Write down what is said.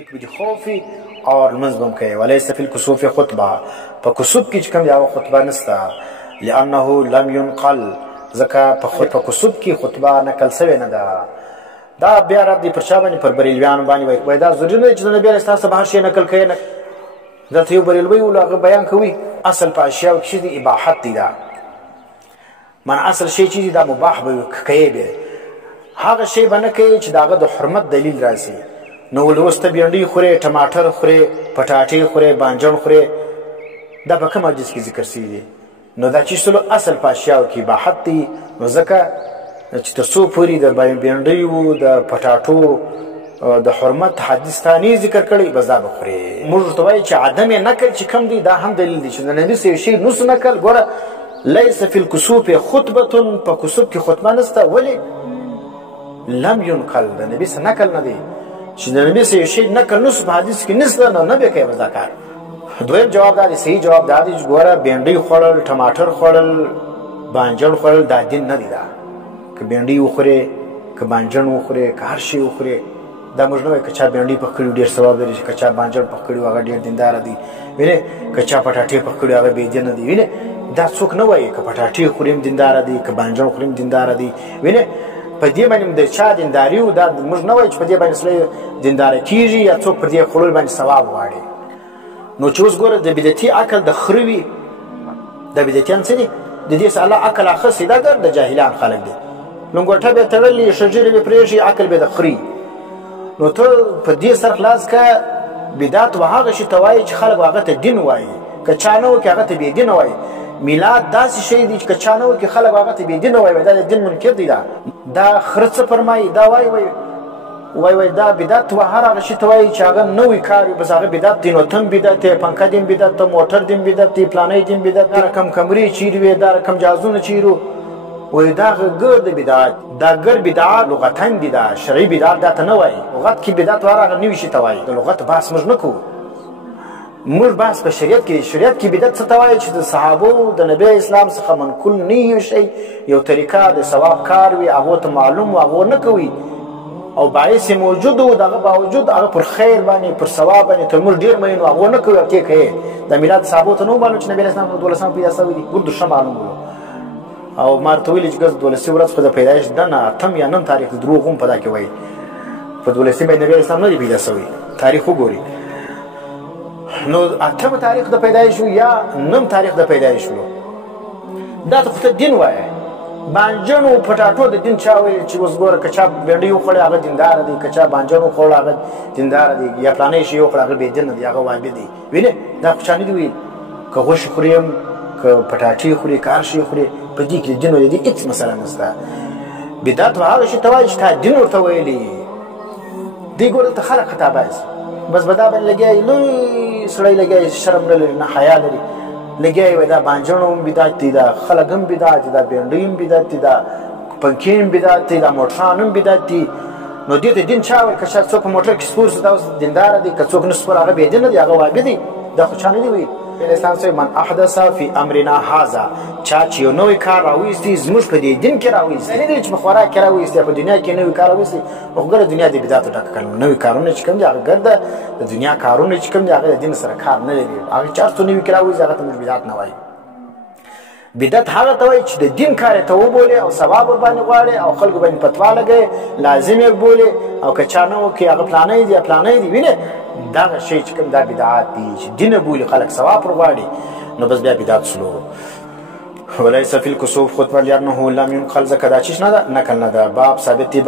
ذکر بالخوف اور لمنځ به هم کوي وليس في الكسوف خطبه په کسوف کې چې کوم یوه خطبه نشته لانه لم ينقل ځکه په کسوف کې خطبه نقل سوې نه ده. دا بیا رد دی پر چا باندې پر بریلویانو باندې وایي دا ضروري نه دی چې د نبي علیه السلام څخه هر شی نقل کوي. دلته یو بریلوی و هغه بیان کوي اصل په اشیاو کې د اباحت دی. دا معنی اصل شی چې دی دا مباح به کوي به هغه شی به نه کوي چې د هغه د حرمت دلیل راسي. نو اوس ته بېنډۍ خورې ټماټر خورې پټاټې خورې بانجڼ خورې دا په کوم حدیث کې ذکر سوي دي؟ نو دا چې سلو اصل په اشیاو کې اباحت دی. نو ځکه چې تر څو پورې د بېنډیو د پټاټو د حرمت حدیث ثاني ذکر کړی بس دا به خورې. موږ ورته وایو چې عدم نقل چې کوم دی دا هم دلیل دی چې د نبي صلی شی نوس نقل. ګوره لیس فی الکسوف خطبه په کسوف کې خطبه نشته. ولې لم ينقل د نبي څخه نقل نه دی چې د نبي صلی شی نقل نوس په حدیث کې نشته نو نه به کوي بس دا کار. دویم جواب دا دی صحیح جواب دا دی چې ګوره بېنډۍ خوړل ټماټر خوړل بانجڼ خوړل دا دین نه دی. دا که بېنډۍ وخورې که بانجڼ وخورې که هر شی وخورې دا موږ نه وایو که چا بېنډۍ پخ کړي ډېر ثواب لري که چا بانجڼ پخ کړي هغه ډېر دینداره دی. وینې که چا پټاټې پخ کړي هغه بېدینه دی. وینې دا څوک نه وایي که پټاټې خوري هم دینداره دی که بانجڼ خوري هم دینداره دی. وینې په دې باندې د چا دینداري و دا موږ نه وایو چې په دې باندې سړی دینداره کېږي یا څوک پر دې خوړلو باندې ثواب غواړي. نو چې اوس ګوره د بدعتي عقل د خره وي د بدعتیان څه دي د دې څخه الله عقل اخیستی دا ګر د جاهلان خلک دي. لنګوټه به یې تړلې شجرې به پرېږدي عقل به د خري. نو ته په دې سر خلاص که بدعت و هغه شي ته وایي چې خلک هغه ته دین وایي که چا نه وکړي هغه ته بېدینه وایي. میلاد داسې شی دی چې که چا نه وکړي خلک هغه ته بېدینه وایي دا د دین منکر دی. دا خره څه فرمایي دا وایي دا بدعت و هر هغه شي ته وایي چې هغه نوی کار وي بس هغه بدعت دی. نو ته هم بدعت دی پنکه دی هم بدعت دی موټر دی هم بدعت دی پلانی دی هم بدعت دی. دا رقم کمرې چیرې وي دا رقم جهازونه چیرې وایي دا ګر د بدعت دا ګر بدعت لغتن دي. دا شرعي بدعت دا ته نه وایي. لغت کې بدعت و هر هغه نوي شي ته وایي. د لغت بحث موږ نه کوو. موږ بحث په شریعت کې شریعت کې بدعت څه ته وایي چې د صحابو د نبي اسلام څخه منقول نه وي شی یو طریقه د ثواب کار وي هغو ته معلوم و هغو نه کوي او باعث موجود و دغه باوجود هغه پر خیر باندې پر ثواب باندې تر موږ ډېر مین و هغو نه کوي او ته کوي. د میلاد صحابو ته نه معلوم چې نبي اسلام په 12 پیدا شوي دي ګردو ښه معلوم و او ما ورته ویلي چې ګز 12 ورځ خو د پیدایش ده نه اتم یا نن تاریخ دروغ هم په دا کې وایي په 12 باندې نبي اسلام نه دی پیدا شوی تاریخ وګوري. نو اتم تاریخ د پیدایش یا نن تاریخ د پیدایش دا ته خو ته دین وایي. بانجڼ و پټاټو د دین چا ویل چې اوس ګوره که چا بېنډۍ وخوړې هغه دینداره دی که چا بانجڼ وخوړ هغه دینداره دی یا پلانی شی وخوړ هغه بېدینه دی هغه وایي دی. وینې دا خو چا نه دي ویل که غوښې خورې هم که پټاټې خورې که هر شی خورې په دې کې دین ولې هېڅ مسله نشته. بدعت و هغه شي ته وایي چې تا دین ورته ویلي دی. ګوره دلته خلک خطا بایسي بس به دا باندې لګیا لوی سړی لګیا شرم نه لري نه حیا لري لګیا وایي دا بانجڼ هم بدعت دی دا خلک هم بدعت دي دا بېنډۍ هم بدعت دي دا پنکې هم بدعت دي دا موټران هم بدعت دي. نو دې ته دین چا وایي که چا څوک په موټر کې سپور شي دا اوس دینداره دی که څوک نه سپور هغه بېدینه دی هغه وایي دی. دا خو چا نه دي ویل. انسان سوی من احدث فی امرنا هذا چا چې یو نوی کار راویستی زموږ په دې دین کې راویستی نه دی چې په خوراک کې راویستی په دنیا کې نوی کار راویستی. نو خو ګوره دنیا د بدعتو ډکه کړل. نوي کارونه چې کوم دي هغه ګرده د دنیا کارونه چې کوم دي هغه د دین سره کار نه لري. هغه چې هر څه نوي کې راویسي هغه ته موږ بدعت نه وایو. بدعت هغه ته وایي چې د دین کار یې ته وبولې او ثواب ورباندې غواړې او خلکو باندې فتوا لګوې لازم یې بولې او که چا نه وکړي هغه پلانی دی یا پلانی دی. وینې دغه شی چې کوم دا بدعت دی چې دین بولي خلک ثواب ورغواړي نو بس بیا بدعت سلو. وليس في الكسوف خطبه لانه لم ينقل ځکه دا چیز نه ده نقل نه ده. باب ثابت دی